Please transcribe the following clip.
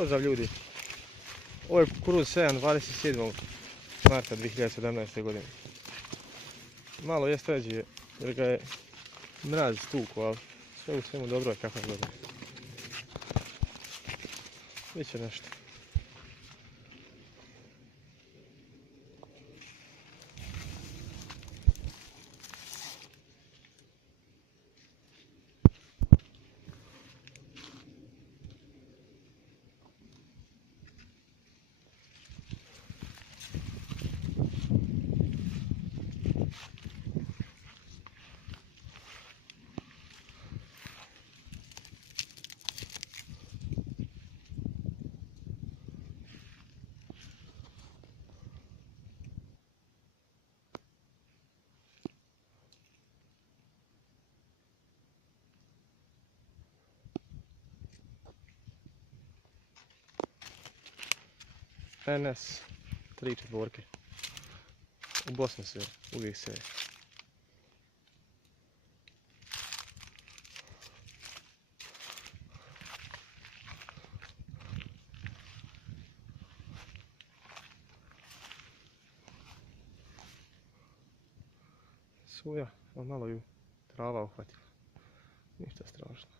Pozdrav ljudi. Ovo je kukuruz 27. marta 2017. godine. Malo je strađe jer ga je mraz stuko, ali sve u svemu dobro je kakav god je. Biće nešto. NS 3/4. U Bosni se uvijek se suja, a malo ju trava uhvatila. Ništa strašno.